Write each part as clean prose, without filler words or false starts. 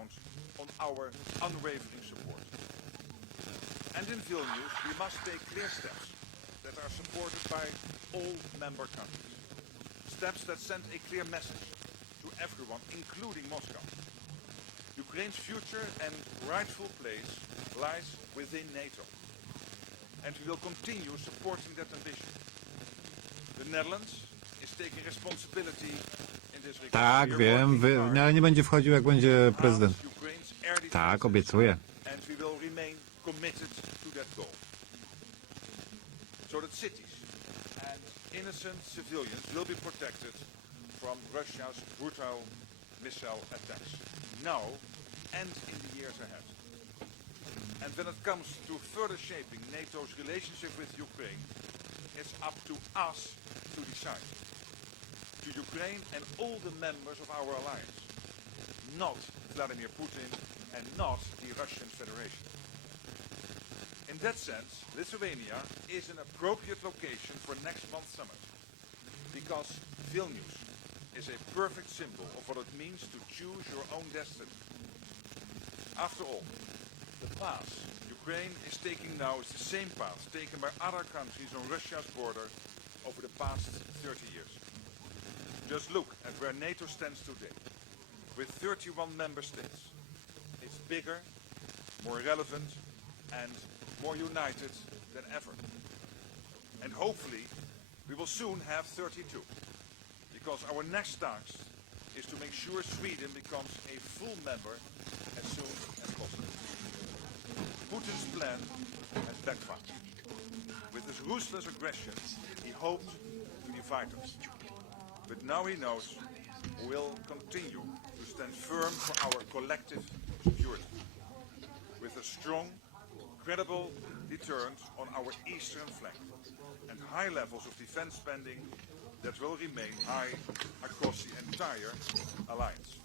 count on our unwavering support. And in Vilnius, we must take clear steps that are supported by all member countries. Steps that send a clear message to everyone, including Moscow. Ukraine's future and rightful place lies within NATO. And we will continue supporting that ambition. The Netherlands is taking responsibility in this regard. Tak, wiem, no, ale nie będzie wchodził, jak będzie prezydent. Tak, obiecuję. And we will remain committed to that goal. So that cities and innocent civilians will be protected from Russia's brutal missile attacks, now and in the years ahead. And when it comes to further shaping NATO's relationship with Ukraine, it's up to us to decide. To Ukraine and all the members of our alliance, not Vladimir Putin and not the Russian Federation. In that sense, Lithuania is an appropriate location for next month's summit, because Vilnius is a perfect symbol of what it means to choose your own destiny. After all, the path Ukraine is taking now is the same path taken by other countries on Russia's border over the past 30 years. Just look at where NATO stands today. With 31 member states, it's bigger, more relevant, and more united than ever. And hopefully, we will soon have 32, because our next task is to make sure Sweden becomes a full member as soon as possible. Putin's plan has backfired. With his ruthless aggression, he hoped to divide us. But now he knows we will continue to stand firm for our collective security. With a strong, credible deterrent on our eastern flank and high levels of defense spending that will remain high across the entire alliance.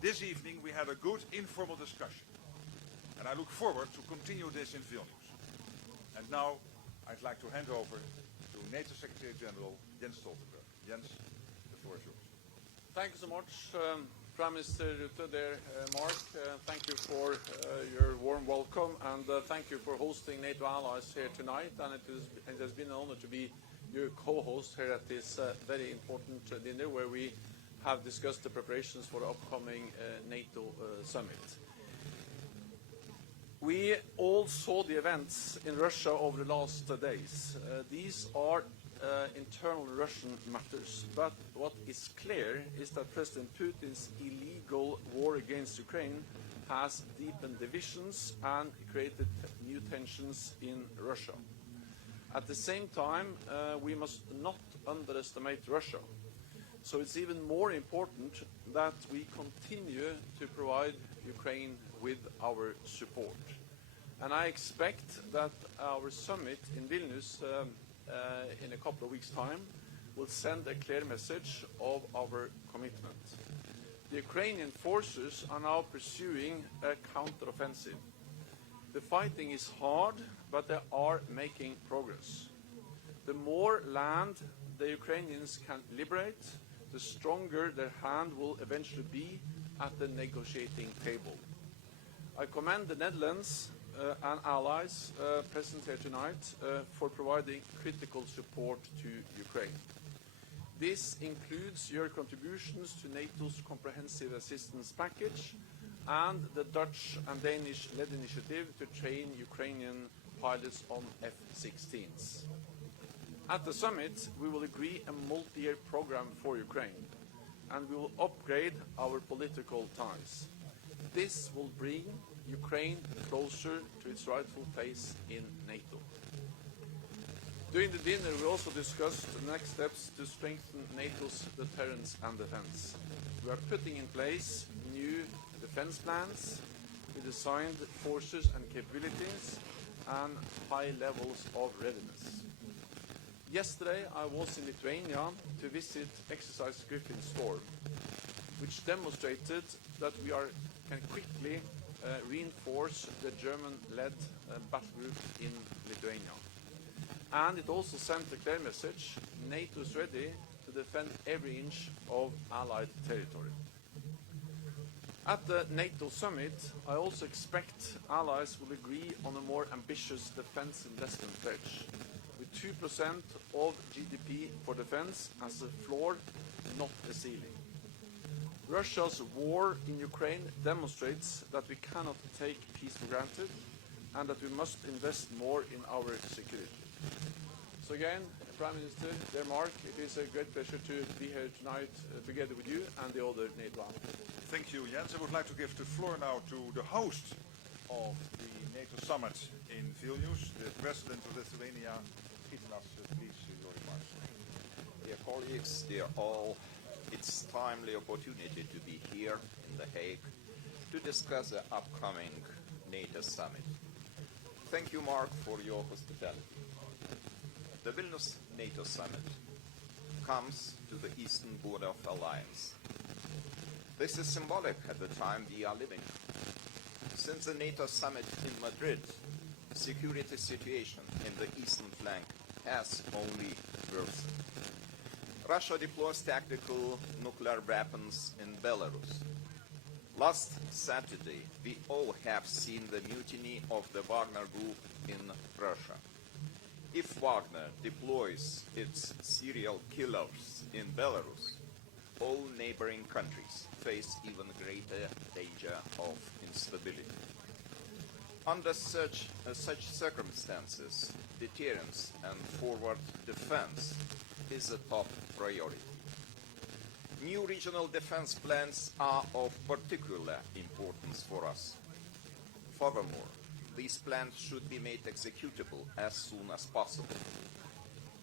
This evening we had a good informal discussion, and I look forward to continue this in Vilnius. And now I'd like to hand over to NATO Secretary General Jens Stoltenberg. Jens, the floor is yours. Thank you so much, Prime Minister Rutte, there, Mark. Thank you for your warm welcome, and thank you for hosting NATO allies here tonight. And it has been an honor to be your co-host here at this very important dinner, where we have discussed the preparations for the upcoming NATO summit. We all saw the events in Russia over the last days. These are internal Russian matters, but what is clear is that President Putin's illegal war against Ukraine has deepened divisions and created new tensions in Russia. At the same time, we must not underestimate Russia. So it's even more important that we continue to provide Ukraine with our support. And I expect that our summit in Vilnius in a couple of weeks' time will send a clear message of our commitment. The Ukrainian forces are now pursuing a counteroffensive. The fighting is hard, but they are making progress. The more land the Ukrainians can liberate, the stronger their hand will eventually be at the negotiating table. I commend the Netherlands and allies present here tonight for providing critical support to Ukraine. This includes your contributions to NATO's comprehensive assistance package and the Dutch and Danish-led initiative to train Ukrainian pilots on F-16s. At the summit, we will agree a multi-year program for Ukraine, and we will upgrade our political ties. This will bring Ukraine closer to its rightful place in NATO. During the dinner, we also discussed the next steps to strengthen NATO's deterrence and defense. We are putting in place new defense plans with assigned forces and capabilities and high levels of readiness. Yesterday, I was in Lithuania to visit Exercise Griffin Storm, which demonstrated that we can quickly reinforce the German-led battle group in Lithuania. And it also sent a clear message: NATO is ready to defend every inch of Allied territory. At the NATO summit, I also expect allies will agree on a more ambitious defense investment pledge, with 2% of GDP for defense as a floor, not a ceiling. Russia's war in Ukraine demonstrates that we cannot take peace for granted and that we must invest more in our security. So again, Prime Minister, dear Mark, it is a great pleasure to be here tonight together with you and the other NATO allies. Thank you, Jens. I would like to give the floor now to the host of the NATO summit in Vilnius, the President of Lithuania. Please, your remarks. Dear colleagues, dear all, it's timely opportunity to be here in The Hague to discuss the upcoming NATO summit. Thank you, Mark, for your hospitality. The Vilnius NATO summit comes to the eastern border of alliance. This is symbolic at the time we are living. Since the NATO summit in Madrid, the security situation in the eastern flank has only worsened. Russia deploys tactical nuclear weapons in Belarus. Last Saturday, we all have seen the mutiny of the Wagner group in Russia. If Wagner deploys its serial killers in Belarus, all neighboring countries face even greater danger of instability. Under such circumstances, deterrence and forward defense is a top priority. New regional defense plans are of particular importance for us. Furthermore, these plans should be made executable as soon as possible.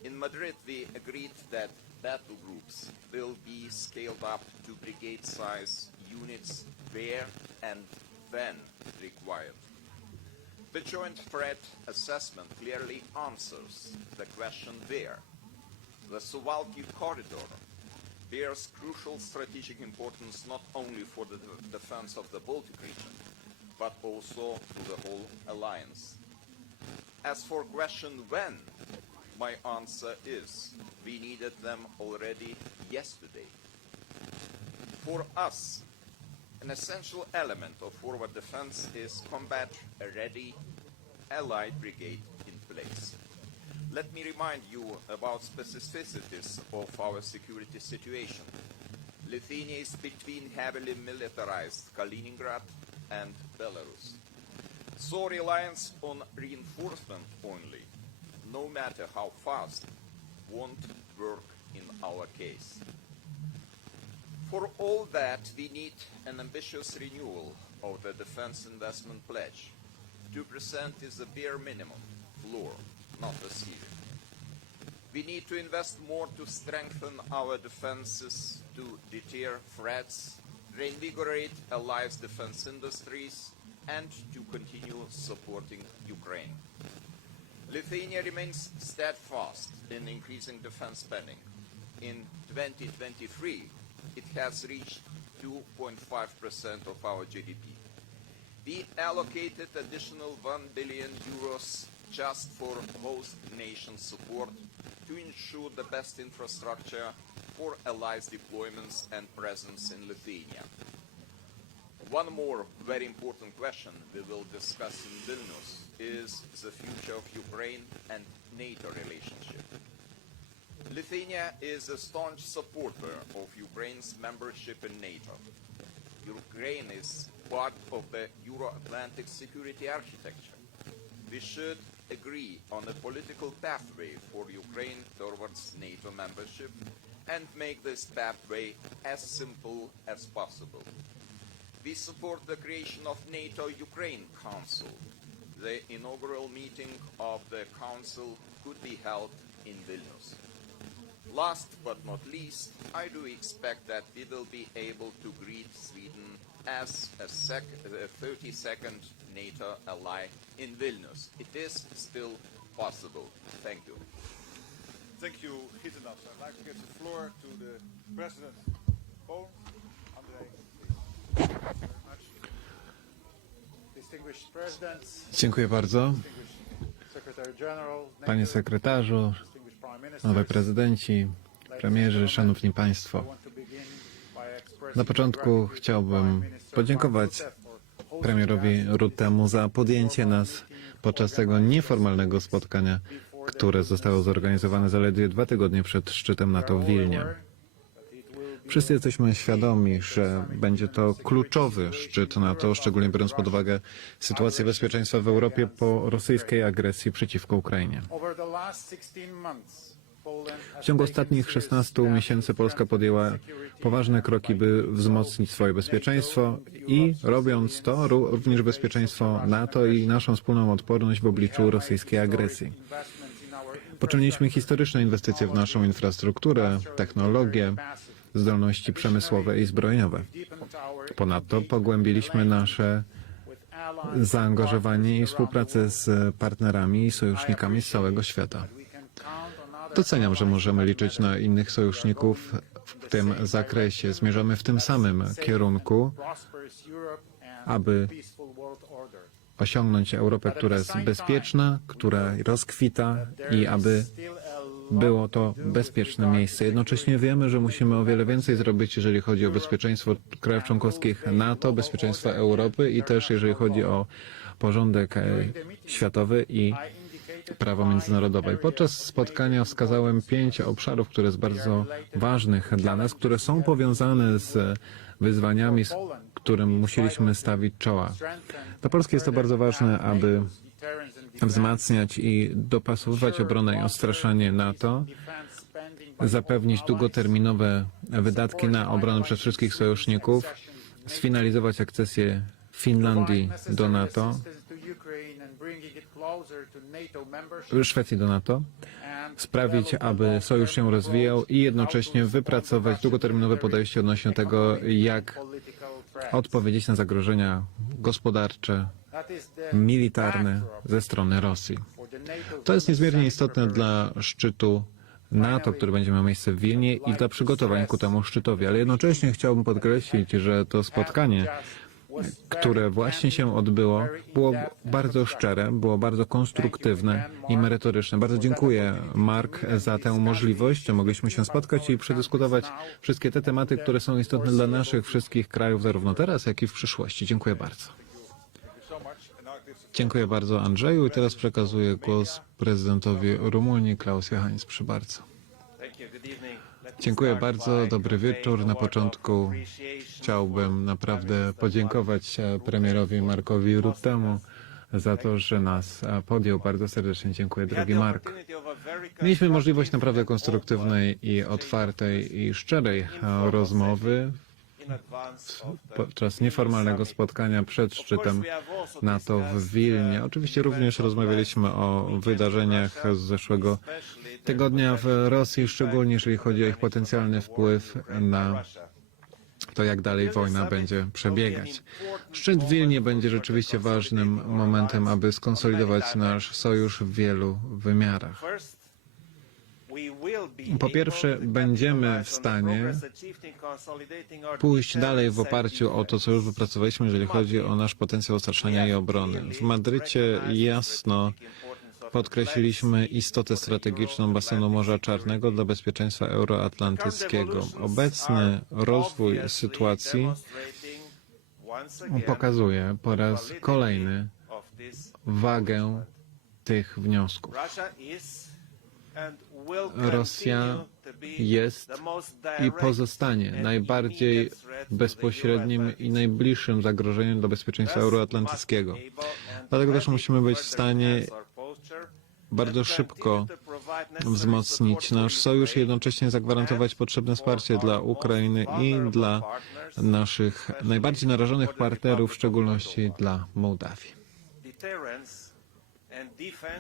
In Madrid, we agreed that battle groups will be scaled up to brigade-size units where and when required. The joint threat assessment clearly answers the question where. The Suwalki corridor bears crucial strategic importance not only for the defense of the Baltic region, but also to the whole alliance. As for question when, my answer is we needed them already yesterday. For us, an essential element of forward defense is combat a ready allied brigade in place. Let me remind you about specificities of our security situation. Lithuania is between heavily militarized Kaliningrad and Belarus. So reliance on reinforcement only, no matter how fast, won't work in our case. For all that, we need an ambitious renewal of the defense investment pledge. 2% is the bare minimum, floor, not the ceiling. We need to invest more to strengthen our defenses, to deter threats, reinvigorate allies' defense industries, and to continue supporting Ukraine. Lithuania remains steadfast in increasing defense spending. In 2023, it has reached 2.5% of our GDP. We allocated additional 1 billion euros just for host nation support to ensure the best infrastructure for allies' deployments and presence in Lithuania. One more very important question we will discuss in Vilnius is the future of Ukraine and NATO relationship. Lithuania is a staunch supporter of Ukraine's membership in NATO. Ukraine is part of the Euro-Atlantic security architecture. We should agree on a political pathway for Ukraine towards NATO membership and make this pathway as simple as possible. We support the creation of NATO-Ukraine Council. The inaugural meeting of the Council could be held in Vilnius. Last but not least, I do expect that we will be able to greet Sweden as a 32nd NATO ally in Vilnius. It is still possible. Thank you. Thank you, Gitanas. I'd like to give the floor to the President Poland, Andrzej. Distinguished presidents, Dziękuję bardzo. distinguished Secretary General, Panie sekretarzu, distinguished prime nowe ministers, prezydenci, premierzy, szanowni państwo. I want to begin by expressing Na początku chciałbym podziękować premierowi Ruttemu za podjęcie nas podczas tego nieformalnego spotkania, które zostało zorganizowane zaledwie 2 tygodnie przed szczytem NATO w Wilnie. Wszyscy jesteśmy świadomi, że będzie to kluczowy szczyt NATO, szczególnie biorąc pod uwagę sytuację bezpieczeństwa w Europie po rosyjskiej agresji przeciwko Ukrainie. W ciągu ostatnich 16 miesięcy Polska podjęła poważne kroki, by wzmocnić swoje bezpieczeństwo i robiąc to również bezpieczeństwo NATO i naszą wspólną odporność w obliczu rosyjskiej agresji. Poczyniliśmy historyczne inwestycje w naszą infrastrukturę, technologię, zdolności przemysłowe i zbrojeniowe. Ponadto pogłębiliśmy nasze zaangażowanie i współpracę z partnerami i sojusznikami z całego świata. Doceniam, że możemy liczyć na innych sojuszników w tym zakresie. Zmierzamy w tym samym kierunku, aby osiągnąć Europę, która jest bezpieczna, która rozkwita i aby było to bezpieczne miejsce. Jednocześnie wiemy, że musimy o wiele więcej zrobić, jeżeli chodzi o bezpieczeństwo krajów członkowskich NATO, bezpieczeństwo Europy i też jeżeli chodzi o porządek światowy i prawo międzynarodowe. Podczas spotkania wskazałem 5 obszarów, które są bardzo ważnych dla nas, które są powiązane z wyzwaniami, z którym musieliśmy stawić czoła. Dla Polski jest to bardzo ważne, aby wzmacniać i dopasowywać obronę i odstraszanie NATO, zapewnić długoterminowe wydatki na obronę przez wszystkich sojuszników, sfinalizować akcesję Finlandii do NATO, Szwecji do NATO, sprawić, aby sojusz się rozwijał i jednocześnie wypracować długoterminowe podejście odnośnie tego, jak odpowiedzieć na zagrożenia gospodarcze, militarne ze strony Rosji. To jest niezmiernie istotne dla szczytu NATO, który będzie miał miejsce w Wilnie i dla przygotowań ku temu szczytowi. Ale jednocześnie chciałbym podkreślić, że to spotkanie, które właśnie się odbyło, było bardzo szczere, było bardzo konstruktywne i merytoryczne. Bardzo dziękuję, Mark, za tę możliwość, że mogliśmy się spotkać i przedyskutować wszystkie te tematy, które są istotne dla naszych wszystkich krajów, zarówno teraz, jak i w przyszłości. Dziękuję bardzo. Dziękuję bardzo, Andrzeju. I teraz przekazuję głos prezydentowi Rumunii, Klaus Johannis. Proszę bardzo. Dziękuję bardzo. Dobry wieczór. Na początku chciałbym naprawdę podziękować premierowi Markowi Ruttemu za to, że nas podjął. Bardzo serdecznie dziękuję, drogi Mark. Mieliśmy możliwość naprawdę konstruktywnej i otwartej i szczerej rozmowy podczas nieformalnego spotkania przed szczytem NATO w Wilnie. Oczywiście również rozmawialiśmy o wydarzeniach z zeszłego tygodnia w Rosji, szczególnie jeżeli chodzi o ich potencjalny wpływ na to, jak dalej wojna będzie przebiegać. Szczyt w Wilnie będzie rzeczywiście ważnym momentem, aby skonsolidować nasz sojusz w wielu wymiarach. Po pierwsze, będziemy w stanie pójść dalej w oparciu o to, co już wypracowaliśmy, jeżeli chodzi o nasz potencjał odstraszania i obrony. W Madrycie jasno podkreśliliśmy istotę strategiczną basenu Morza Czarnego dla bezpieczeństwa euroatlantyckiego. Obecny rozwój sytuacji pokazuje po raz kolejny wagę tych wniosków. Rosja jest i pozostanie najbardziej bezpośrednim i najbliższym zagrożeniem dla bezpieczeństwa euroatlantyckiego. Dlatego też musimy być w stanie bardzo szybko wzmocnić nasz sojusz i jednocześnie zagwarantować potrzebne wsparcie dla Ukrainy i dla naszych najbardziej narażonych partnerów, w szczególności dla Mołdawii.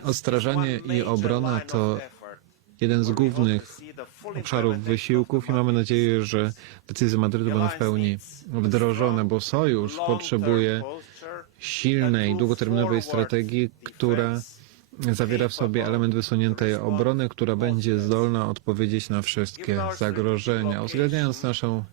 Odstraszanie i obrona to jeden z głównych obszarów wysiłków i mamy nadzieję, że decyzje Madrytu będą w pełni wdrożone, bo sojusz potrzebuje silnej, długoterminowej strategii, która zawiera w sobie element wysuniętej obrony, która będzie zdolna odpowiedzieć na wszystkie zagrożenia. Uwzględniając naszą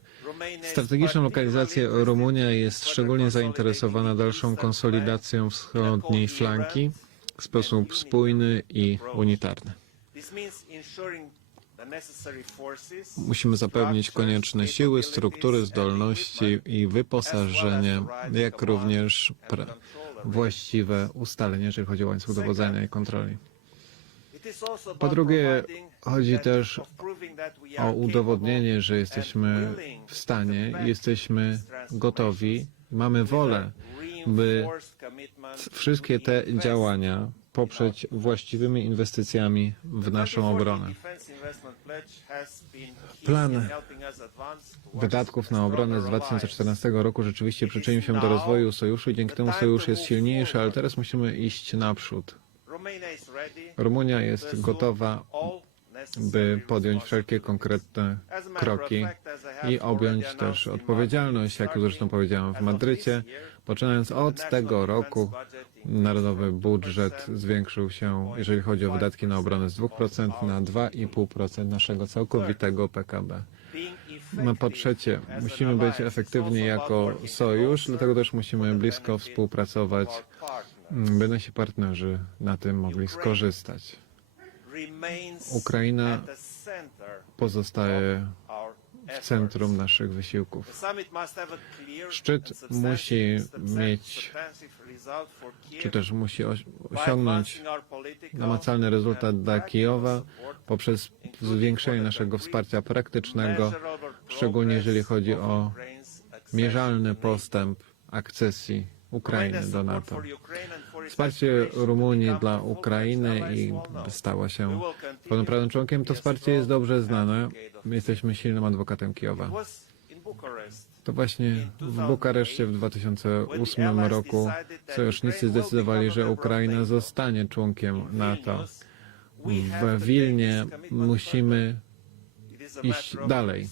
strategiczną lokalizację, Rumunia jest szczególnie zainteresowana dalszą konsolidacją wschodniej flanki w sposób spójny i unitarny. Musimy zapewnić konieczne siły, struktury, zdolności i wyposażenie, jak również właściwe ustalenie, jeżeli chodzi o łańcuch dowodzenia i kontroli. Po drugie, chodzi też o udowodnienie, że jesteśmy w stanie, jesteśmy gotowi, mamy wolę, by wszystkie te działania poprzeć właściwymi inwestycjami w naszą obronę. Plan wydatków na obronę z 2014 roku rzeczywiście przyczynił się do rozwoju sojuszu i dzięki temu sojusz jest silniejszy, ale teraz musimy iść naprzód. Rumunia jest gotowa, by podjąć wszelkie konkretne kroki i objąć też odpowiedzialność, jak już zresztą powiedziałem w Madrycie. Poczynając od tego roku narodowy budżet zwiększył się, jeżeli chodzi o wydatki na obronę, z 2% na 2,5% naszego całkowitego PKB. No, po trzecie, musimy być efektywni jako sojusz, dlatego też musimy blisko współpracować, by nasi partnerzy na tym mogli skorzystać. Ukraina pozostaje w centrum naszych wysiłków. Szczyt musi mieć, czy też musi osiągnąć namacalny rezultat dla Kijowa poprzez zwiększenie naszego wsparcia praktycznego, szczególnie jeżeli chodzi o mierzalny postęp akcesji Ukrainy do NATO. Wsparcie Rumunii dla Ukrainy i stała się pełnoprawnym członkiem, to wsparcie jest dobrze znane. My jesteśmy silnym adwokatem Kijowa. To właśnie w Bukareszcie w 2008 roku sojusznicy zdecydowali, że Ukraina zostanie członkiem NATO. W Wilnie musimy iść dalej.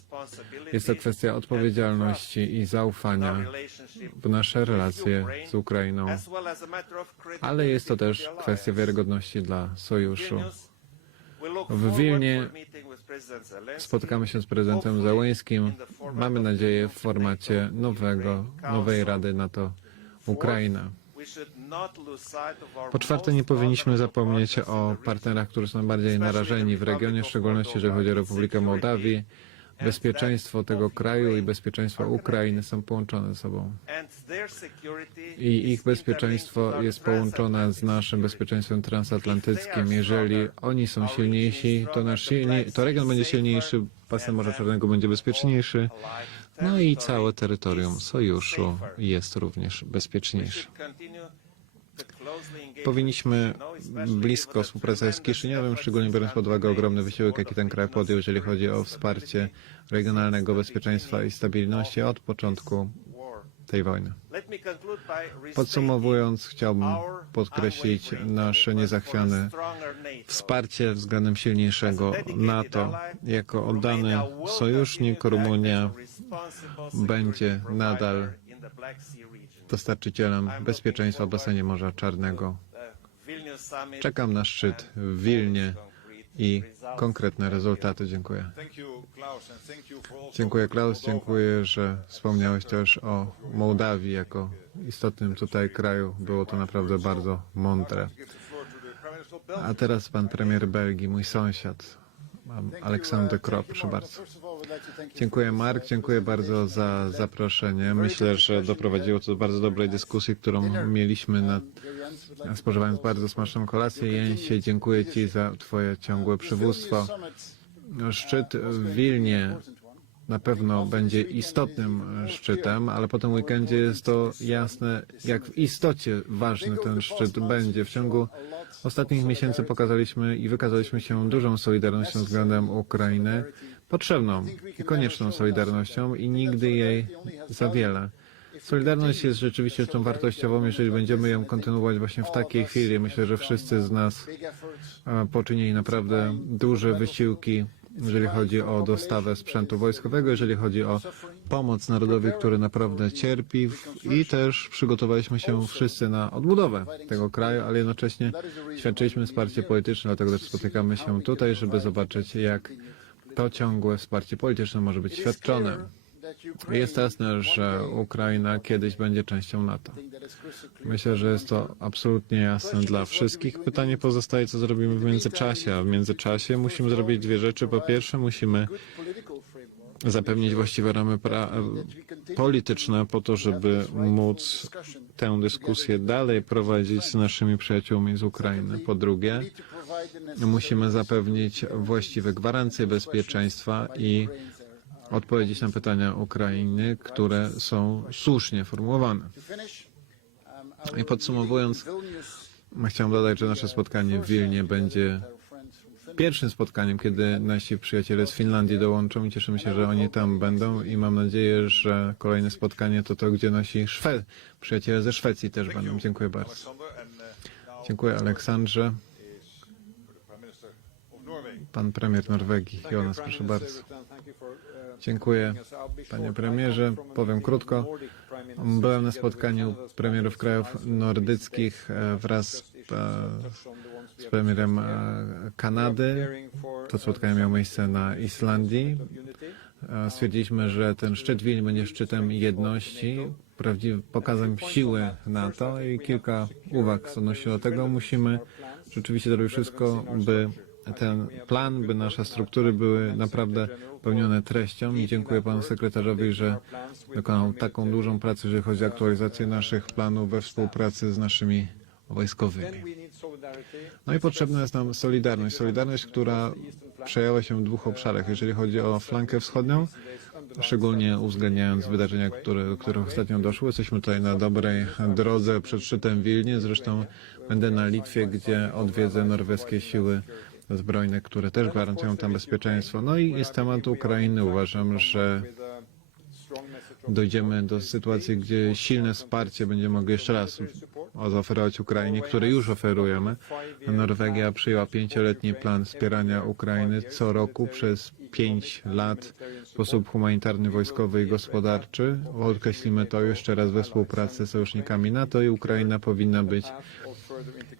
Jest to kwestia odpowiedzialności i zaufania w nasze relacje z Ukrainą, ale jest to też kwestia wiarygodności dla sojuszu. W Wilnie spotykamy się z prezydentem Zełenskim. Mamy nadzieję w formacie nowej Rady NATO-Ukraina. Po czwarte, nie powinniśmy zapomnieć o partnerach, którzy są bardziej narażeni w regionie, w szczególności jeżeli chodzi o Republikę Mołdawii. Bezpieczeństwo tego kraju i bezpieczeństwo Ukrainy są połączone ze sobą. I ich bezpieczeństwo jest połączone z naszym bezpieczeństwem transatlantyckim. Jeżeli oni są silniejsi, to region będzie silniejszy, basen Morza Czarnego będzie bezpieczniejszy, no i całe terytorium sojuszu jest również bezpieczniejsze. Powinniśmy blisko współpracować z Kiszyniowem, szczególnie biorąc pod uwagę ogromny wysiłek, jaki ten kraj podjął, jeżeli chodzi o wsparcie regionalnego bezpieczeństwa i stabilności od początku tej wojny. Podsumowując, chciałbym podkreślić nasze niezachwiane wsparcie względem silniejszego NATO. Jako oddany sojusznik Rumunia będzie nadal dostarczycielem bezpieczeństwa w basenie Morza Czarnego. Czekam na szczyt w Wilnie i konkretne rezultaty. Dziękuję. Dziękuję, Klaus. Dziękuję, że wspomniałeś też o Mołdawii jako istotnym tutaj kraju. Było to naprawdę bardzo mądre. A teraz pan premier Belgii, mój sąsiad, Aleksander Krop, proszę bardzo. Dziękuję, Mark, dziękuję bardzo za zaproszenie. Myślę, że doprowadziło to do bardzo dobrej dyskusji, którą mieliśmy spożywając bardzo smaczną kolację. Jensie, dziękuję Ci za Twoje ciągłe przywództwo. Szczyt w Wilnie na pewno będzie istotnym szczytem, ale po tym weekendzie jest to jasne, jak w istocie ważny ten szczyt będzie. W ciągu ostatnich miesięcy pokazaliśmy i wykazaliśmy się dużą solidarnością względem Ukrainy, potrzebną i konieczną solidarnością i nigdy jej za wiele. Solidarność jest rzeczywiście rzeczą wartościową, jeżeli będziemy ją kontynuować właśnie w takiej chwili. Myślę, że wszyscy z nas poczynili naprawdę duże wysiłki, jeżeli chodzi o dostawę sprzętu wojskowego, jeżeli chodzi o pomoc narodowi, który naprawdę cierpi i też przygotowaliśmy się wszyscy na odbudowę tego kraju, ale jednocześnie świadczyliśmy wsparcie polityczne, dlatego też spotykamy się tutaj, żeby zobaczyć, jak to ciągłe wsparcie polityczne może być świadczone. Jest jasne, że Ukraina kiedyś będzie częścią NATO. Myślę, że jest to absolutnie jasne dla wszystkich. Pytanie pozostaje, co zrobimy w międzyczasie. A w międzyczasie musimy zrobić dwie rzeczy. Po pierwsze, musimy zapewnić właściwe ramy polityczne po to, żeby móc tę dyskusję dalej prowadzić z naszymi przyjaciółmi z Ukrainy. Po drugie, musimy zapewnić właściwe gwarancje bezpieczeństwa i odpowiedzieć na pytania Ukrainy, które są słusznie formułowane. I podsumowując, chciałem dodać, że nasze spotkanie w Wilnie będzie pierwszym spotkaniem, kiedy nasi przyjaciele z Finlandii dołączą i cieszymy się, że oni tam będą i mam nadzieję, że kolejne spotkanie to to, gdzie nasi przyjaciele ze Szwecji też będą. Dziękuję bardzo. Dziękuję Aleksandrze. Pan premier Norwegii, Jonas, proszę bardzo. Dziękuję, panie premierze. Powiem krótko. Byłem na spotkaniu premierów krajów nordyckich wraz z premierem Kanady. To spotkanie miało miejsce na Islandii. Stwierdziliśmy, że ten szczyt w Wilnie będzie szczytem jedności, prawdziwym pokazem siły NATO i kilka uwag odnosiło do tego. Musimy rzeczywiście zrobić wszystko, by ten plan, by nasze struktury były naprawdę pełnione treścią i dziękuję panu sekretarzowi, że dokonał taką dużą pracę, jeżeli chodzi o aktualizację naszych planów we współpracy z naszymi wojskowymi. No i potrzebna jest nam solidarność. Solidarność, która przejęła się w dwóch obszarach. Jeżeli chodzi o flankę wschodnią, szczególnie uwzględniając wydarzenia, do których ostatnio doszło. Jesteśmy tutaj na dobrej drodze przed szczytem w Wilnie. Zresztą będę na Litwie, gdzie odwiedzę norweskie siły zbrojne, które też gwarantują tam bezpieczeństwo. No i jest temat Ukrainy. Uważam, że dojdziemy do sytuacji, gdzie silne wsparcie będziemy mogli jeszcze raz zaoferować Ukrainie, które już oferujemy. Norwegia przyjęła 5-letni plan wspierania Ukrainy co roku przez 5 lat w sposób humanitarny, wojskowy i gospodarczy. Podkreślimy to jeszcze raz we współpracy z sojusznikami NATO i Ukraina powinna być,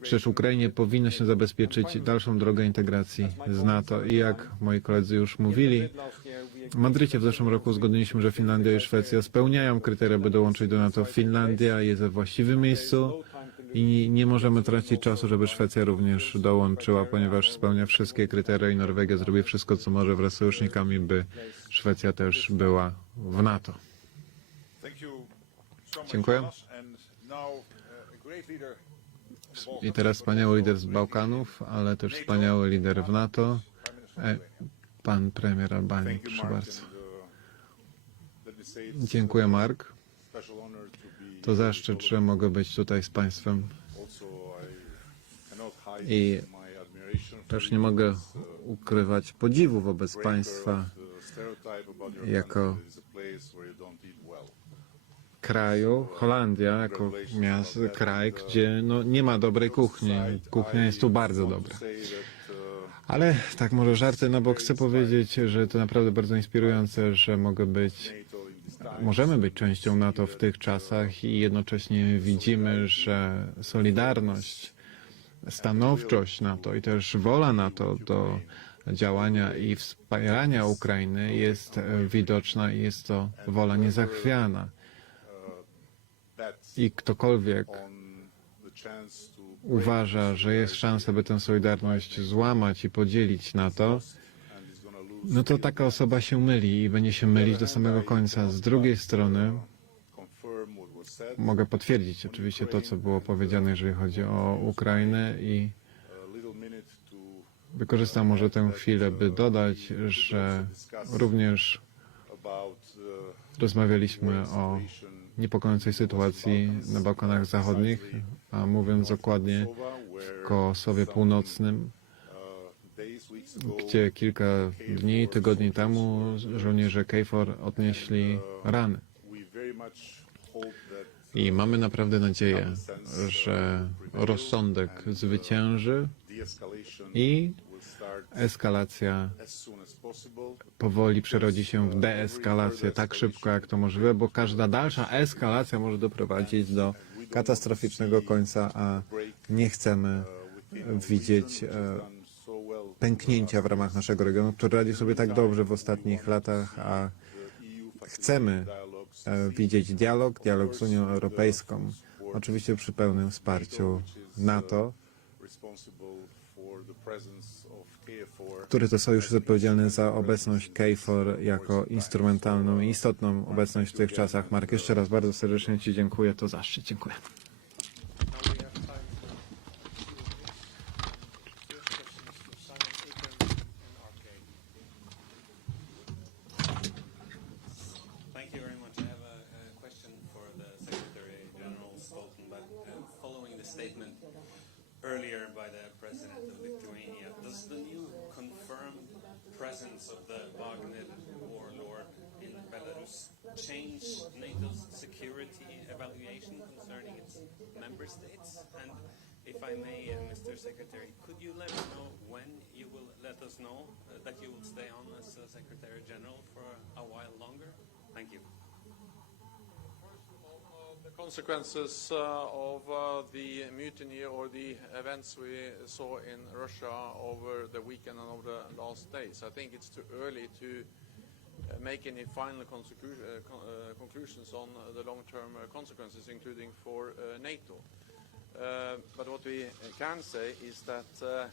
przecież Ukrainie powinno się zabezpieczyć dalszą drogę integracji z NATO i jak moi koledzy już mówili, w Madrycie w zeszłym roku uzgodniliśmy, że Finlandia i Szwecja spełniają kryteria, by dołączyć do NATO. Finlandia jest we właściwym miejscu i nie możemy tracić czasu, żeby Szwecja również dołączyła, ponieważ spełnia wszystkie kryteria i Norwegia zrobi wszystko, co może wraz z sojusznikami, by Szwecja też była w NATO. Dziękuję. I teraz wspaniały lider z Bałkanów, ale też wspaniały lider w NATO. Pan premier Albanii, proszę bardzo. Dziękuję, Mark. To zaszczyt, że mogę być tutaj z Państwem. I też nie mogę ukrywać podziwu wobec Państwa jako kraju, Holandia jako kraj, gdzie nie ma dobrej kuchni. Kuchnia jest tu bardzo dobra. Ale tak może żarty na bok, chcę powiedzieć, że to naprawdę bardzo inspirujące, że możemy być częścią NATO w tych czasach i jednocześnie widzimy, że solidarność, stanowczość NATO i też wola NATO do działania i wspierania Ukrainy jest widoczna i jest to wola niezachwiana. I ktokolwiek uważa, że jest szansa, by tę solidarność złamać i podzielić NATO, no to taka osoba się myli i będzie się mylić do samego końca. Z drugiej strony mogę potwierdzić oczywiście to, co było powiedziane, jeżeli chodzi o Ukrainę i wykorzystam może tę chwilę, by dodać, że również rozmawialiśmy o niepokojącej sytuacji na Bałkanach Zachodnich, a mówiąc dokładnie w Kosowie Północnym, gdzie kilka dni, tygodni temu żołnierze KFOR odnieśli rany. I mamy naprawdę nadzieję, że rozsądek zwycięży i eskalacja powoli przerodzi się w deeskalację tak szybko, jak to możliwe, bo każda dalsza eskalacja może doprowadzić do katastroficznego końca, a nie chcemy widzieć pęknięcia w ramach naszego regionu, który radzi sobie tak dobrze w ostatnich latach, a chcemy widzieć dialog z Unią Europejską, oczywiście przy pełnym wsparciu NATO, który to sojusz jest odpowiedzialny za obecność KFOR jako instrumentalną i istotną obecność w tych czasach. Mark, jeszcze raz bardzo serdecznie Ci dziękuję, to zaszczyt. Dziękuję. Earlier by the president of Lithuania, does the new confirmed presence of the Wagner warlord in Belarus change NATO's security evaluation concerning its member states? And if I may, Mr. Secretary, could you let us know when you will let us know that you will stay on as Secretary General for a while longer? Thank you. The consequences of the mutiny or the events we saw in Russia over the weekend and over the last days. I think it's too early to make any final conclusions on the long-term consequences, including for NATO. But what we can say is that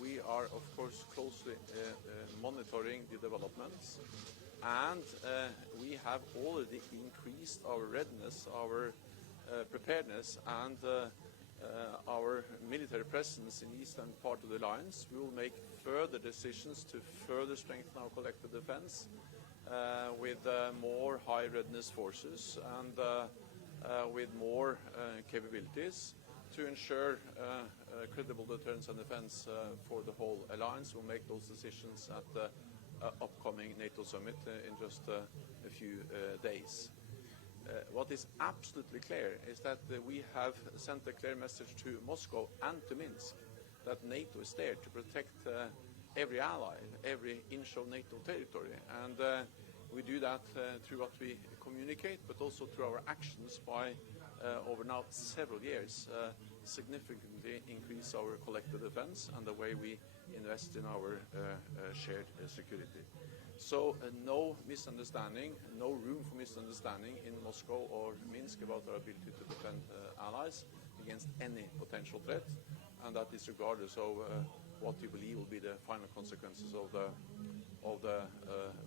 we are, of course, closely monitoring the developments. And we have already increased our readiness, our preparedness, and our military presence in the eastern part of the alliance. We will make further decisions to further strengthen our collective defense with more high readiness forces and with more capabilities to ensure credible deterrence and defense for the whole alliance. We'll make those decisions at the upcoming NATO summit in just a few days. What is absolutely clear is that we have sent a clear message to Moscow and to Minsk that NATO is there to protect every ally, every inch of NATO territory. And we do that through what we communicate, but also through our actions by, over now several years, significantly increase our collective defense and the way we invest in our shared security. So no misunderstanding, no room for misunderstanding in Moscow or Minsk about our ability to defend allies against any potential threat, and that is regardless of what we believe will be the final consequences of the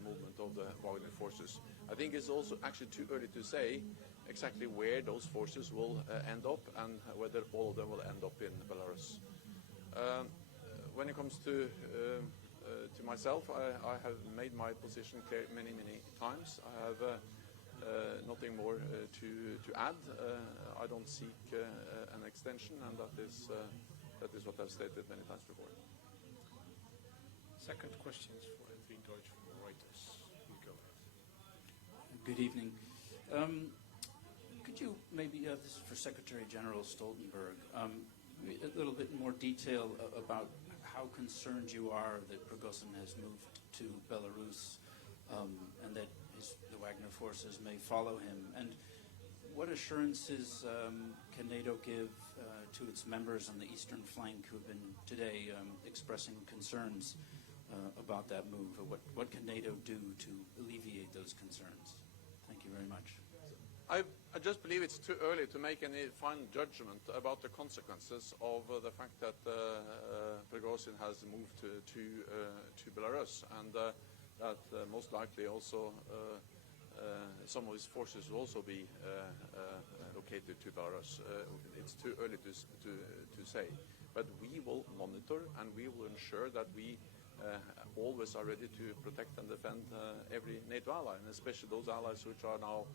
movement of the Wagner forces. I think it's also actually too early to say exactly where those forces will end up and whether all of them will end up in Belarus. When it comes to myself, I have made my position clear many times. I have nothing more to add. I don't seek an extension, and that is what I've stated many times before. Second question is for Edwin Deutsch from Reuters. You go ahead. Good evening. Could you maybe, this is for Secretary General Stoltenberg, a little bit more detail about how concerned you are that Prigozhin has moved to Belarus and that the Wagner forces may follow him? And what assurances can NATO give to its members on the eastern flank who have been today expressing concerns about that move? What can NATO do to alleviate those concerns? Thank you very much. I just believe it's too early to make any final judgment about the consequences of the fact that Prigozhin has moved to Belarus, and that most likely also some of his forces will also be located to Belarus. It's too early to say, but we will monitor and we will ensure that we always are ready to protect and defend every NATO ally, and especially those allies which are now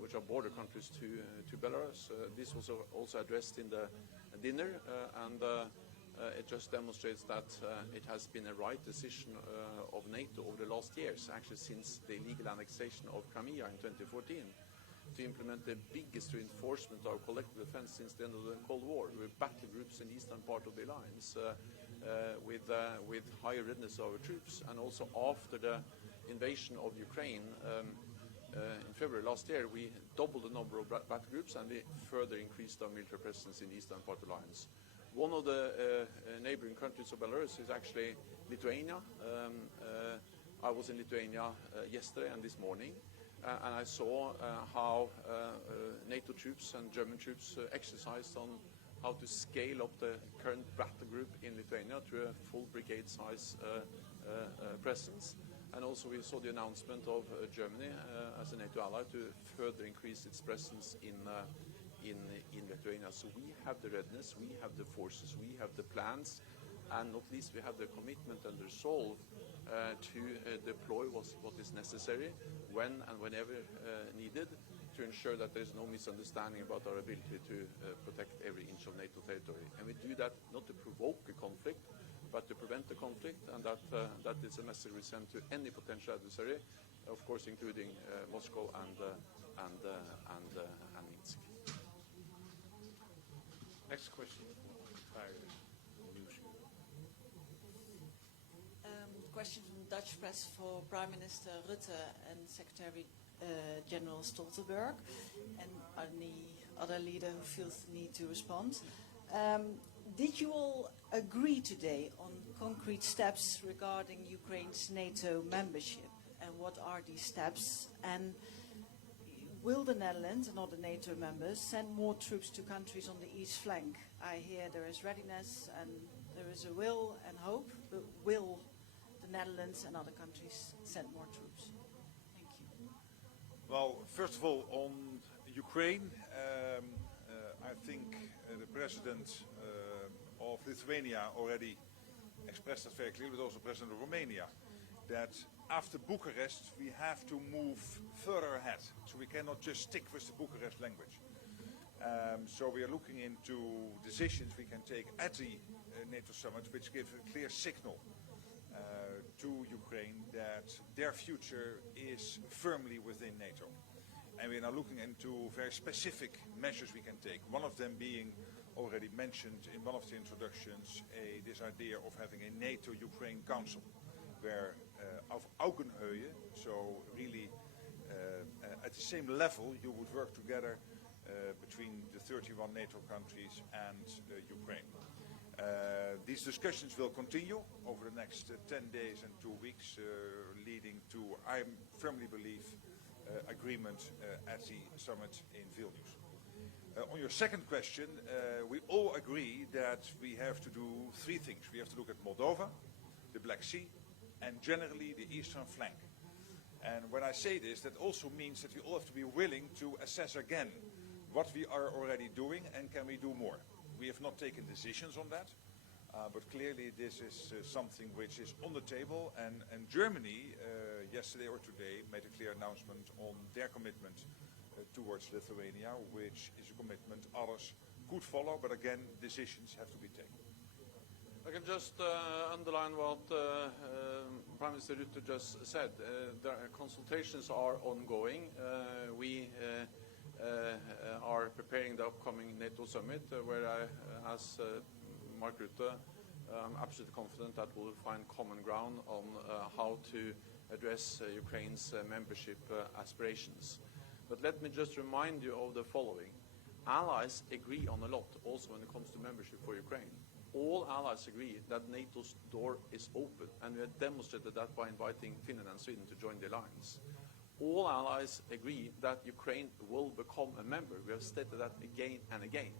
which are border countries to Belarus. This was also addressed in the dinner, and it just demonstrates that it has been a right decision of NATO over the last years, actually since the illegal annexation of Crimea in 2014, to implement the biggest reinforcement of our collective defense since the end of the Cold War, with battle groups in the eastern part of the alliance, with higher readiness of our troops, and also after the invasion of Ukraine in February last year, we doubled the number of battle groups and we further increased our military presence in the eastern part of the alliance. One of the neighboring countries of Belarus is actually Lithuania. I was in Lithuania yesterday and this morning, and I saw how NATO troops and German troops exercised on how to scale up the current battle group in Lithuania to a full brigade-size presence. And also we saw the announcement of Germany as a NATO ally to further increase its presence in Lithuania. So we have the readiness, we have the forces, we have the plans, and not least we have the commitment and the resolve to deploy what is necessary when and whenever needed to ensure that there is no misunderstanding about our ability to protect every inch of NATO territory. And we do that not to provoke a conflict, but to prevent the conflict, and that is a message we send to any potential adversary, of course including Moscow and Minsk. Next question. Question from the Dutch press for Prime Minister Rutte and Secretary General Stoltenberg and any other leader who feels the need to respond. Did you all agree today on concrete steps regarding Ukraine's NATO membership? And what are these steps? And will the Netherlands and other NATO members send more troops to countries on the east flank? I hear there is readiness and there is a will and hope, but will the Netherlands and other countries send more troops? Thank you. Well, first of all, on Ukraine, I think the President of Lithuania already expressed that very clearly, but also the President of Romania, that after Bucharest we have to move further ahead. So we cannot just stick with the Bucharest language. So we are looking into decisions we can take at the NATO summit which give a clear signal to Ukraine that their future is firmly within NATO. And we are now looking into very specific measures we can take. One of them being already mentioned in one of the introductions, this idea of having a NATO-Ukraine Council, where auf Augenhöhe, so really at the same level, you would work together between the 31 NATO countries and Ukraine. These discussions will continue over the next 10 days and 2 weeks, leading to, I firmly believe, agreement at the summit in Vilnius. On your second question, we all agree that we have to do three things. We have to look at Moldova, the Black Sea, and generally the eastern flank. And when I say this, that also means that we all have to be willing to assess again what we are already doing and can we do more. We have not taken decisions on that, but clearly this is something which is on the table, and Germany yesterday or today made a clear announcement on their commitment towards Lithuania, which is a commitment others could follow, but again, decisions have to be taken. I can just underline what Prime Minister Rutte just said. The consultations are ongoing. We are preparing the upcoming NATO summit, where I, as Mark Rutte, I'm absolutely confident that we'll find common ground on how to address Ukraine's membership aspirations. But let me just remind you of the following. Allies agree on a lot, also when it comes to membership for Ukraine. All allies agree that NATO's door is open, and we have demonstrated that by inviting Finland and Sweden to join the alliance. All allies agree that Ukraine will become a member. We have stated that again and again.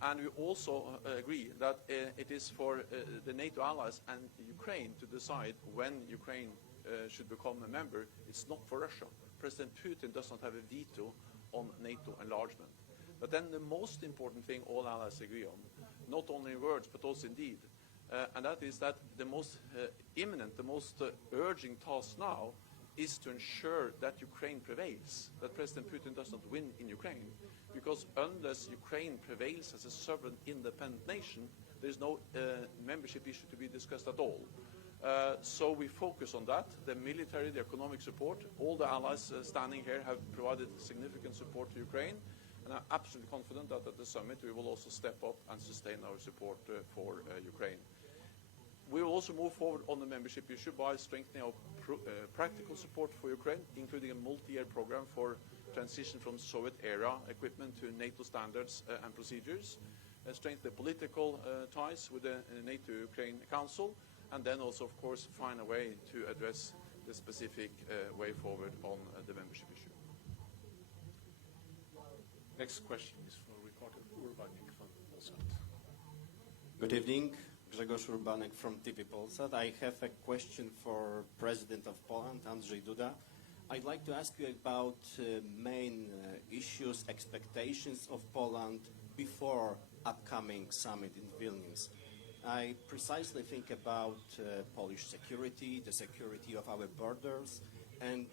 And we also agree that it is for the NATO allies and Ukraine to decide when Ukraine should become a member. It's not for Russia. President Putin does not have a veto on NATO enlargement. But then the most important thing all allies agree on, not only in words but also in deed, and that is that the most imminent, the most urgent task now is to ensure that Ukraine prevails, that President Putin does not win in Ukraine. Because unless Ukraine prevails as a sovereign, independent nation, there is no membership issue to be discussed at all. So we focus on that, the military, the economic support. All the allies standing here have provided significant support to Ukraine, and I'm absolutely confident that at the summit we will also step up and sustain our support for Ukraine. We will also move forward on the membership issue by strengthening our practical support for Ukraine, including a multi-year program for transition from Soviet-era equipment to NATO standards and procedures, strengthen the political ties with the NATO-Ukraine Council, and then also, of course, find a way to address the specific way forward on the membership issue. Next question is for reporter Urbanik from Polsat. Good evening, Grzegorz Urbanek from TV Polsat. I have a question for President of Poland, Andrzej Duda. I'd like to ask you about main issues, expectations of Poland before upcoming summit in Vilnius. I precisely think about Polish security, the security of our borders, and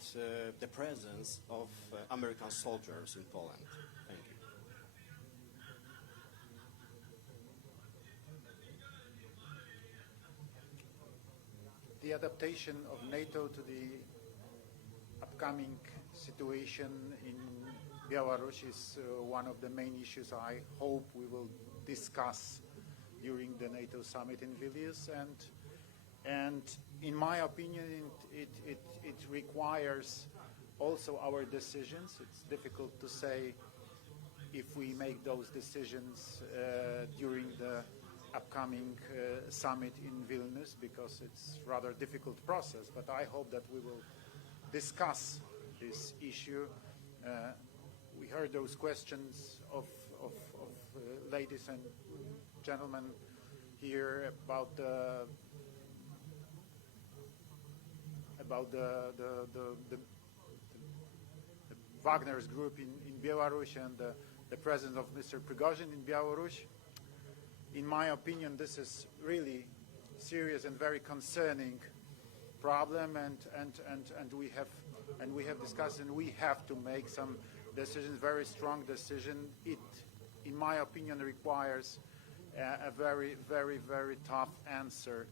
the presence of American soldiers in Poland. Thank you. The adaptation of NATO to the upcoming situation in Belarus is one of the main issues I hope we will discuss during the NATO summit in Vilnius, and in my opinion it requires also our decisions. It's difficult to say if we make those decisions during the upcoming summit in Vilnius, because it's rather difficult process, but I hope that we will discuss this issue. We heard those questions of ladies and gentlemen here about the Wagner's group in Belarus and the presence of Mr. Prigozhin in Belarus. In my opinion, this is really serious and very concerning problem, and we have discussed, and we have to make some decisions, very strong decision. It, in my opinion, requires a very, very, very tough answer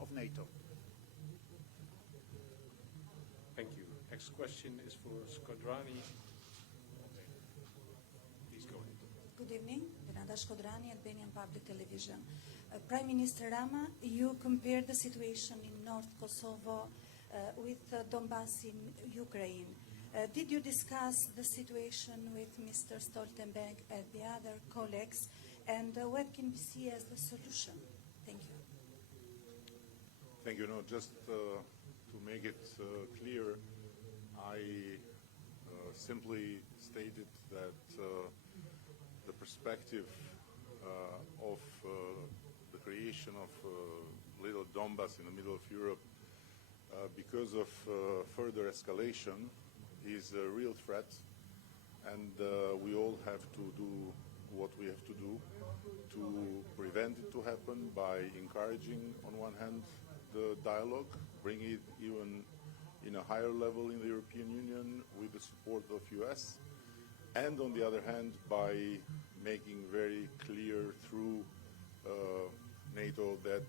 of NATO. Thank you. Next question is for Skodrani. Please go ahead. Good evening. Renata Skodrani, Albanian Public Television. Prime Minister Rama, you compared the situation in North Kosovo with Donbass in Ukraine. Did you discuss the situation with Mr. Stoltenberg and the other colleagues, and what can we see as the solution? Thank you. Thank you. No, just to make it clear, I simply stated that the perspective of the creation of little Donbass in the middle of Europe because of further escalation is a real threat, and we all have to do what we have to do to prevent it to happen by encouraging, on one hand, the dialogue, bring it even in a higher level in the European Union with the support of US, and on the other hand, by making very clear through NATO that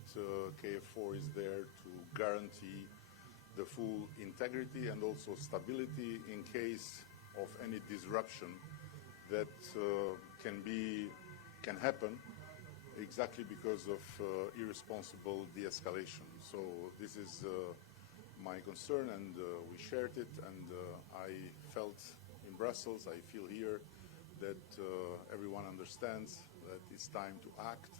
KFOR is there to guarantee the full integrity and also stability in case of any disruption that can happen exactly because of irresponsible de-escalation. So this is my concern, and we shared it, and I felt in Brussels, I feel here that everyone understands that it's time to act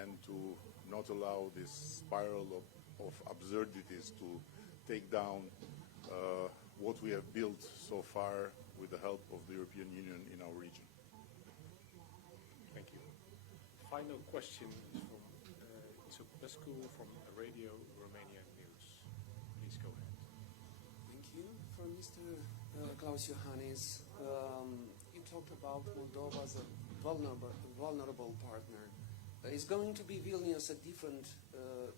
and to not allow this spiral of absurdities to take down what we have built so far with the help of the European Union in our region. Thank you. Final question is from Isopescu from Radio Romania News. Please go ahead. Thank you. For Mr. Klaus Iohannis, you talked about Moldova as a vulnerable partner. Is going to be Vilnius a different?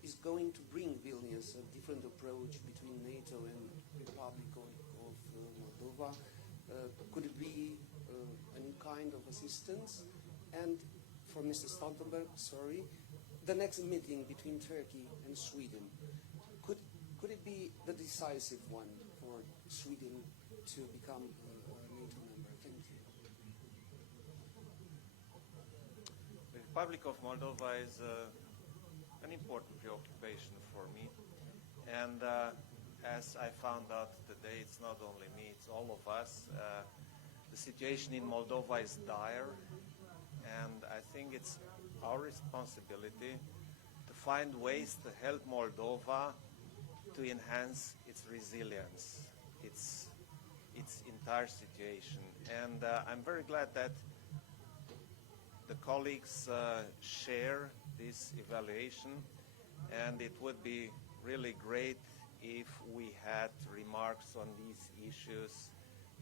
Is going to bring Vilnius a different approach between NATO and Republic of Moldova? Could it be a new kind of assistance? And for Mr. Stoltenberg, sorry, the next meeting between Turkey and Sweden, could it be the decisive one for Sweden to become a NATO member? Thank you. The Republic of Moldova is an important preoccupation for me, and as I found out today, it's not only me, it's all of us. The situation in Moldova is dire, and I think it's our responsibility to find ways to help Moldova to enhance its resilience, its entire situation. And I'm very glad that the colleagues share this evaluation, and it would be really great if we had remarks on these issues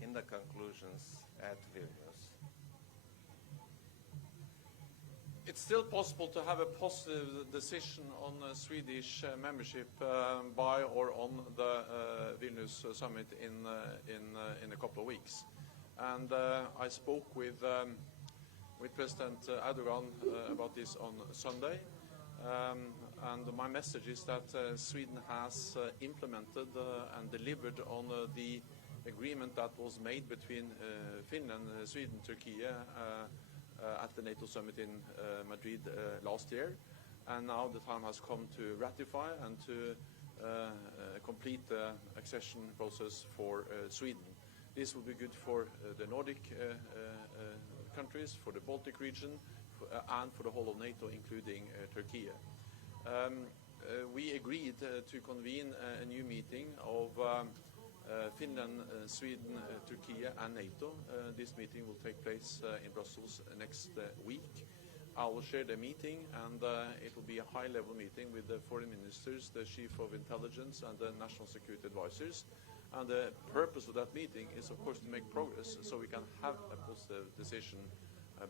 in the conclusions at Vilnius. It's still possible to have a positive decision on Swedish membership by or on the Vilnius summit in a couple of weeks. And I spoke with President Erdogan about this on Sunday. And my message is that Sweden has implemented and delivered on the agreement that was made between Finland, Sweden, Turkey at the NATO summit in Madrid last year. And now the time has come to ratify and to complete the accession process for Sweden. This will be good for the Nordic countries, for the Baltic region, and for the whole of NATO, including Turkey. We agreed to convene a new meeting of Finland, Sweden, Turkey, and NATO. This meeting will take place in Brussels next week. I will share the meeting, and it will be a high-level meeting with the foreign ministers, the chief of intelligence, and the national security advisors. And the purpose of that meeting is, of course, to make progress so we can have a positive decision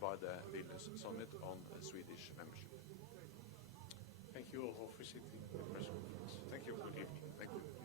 by the Vilnius summit on Swedish membership. Thank you all for visiting the press conference. Thank you. Good evening. Thank you.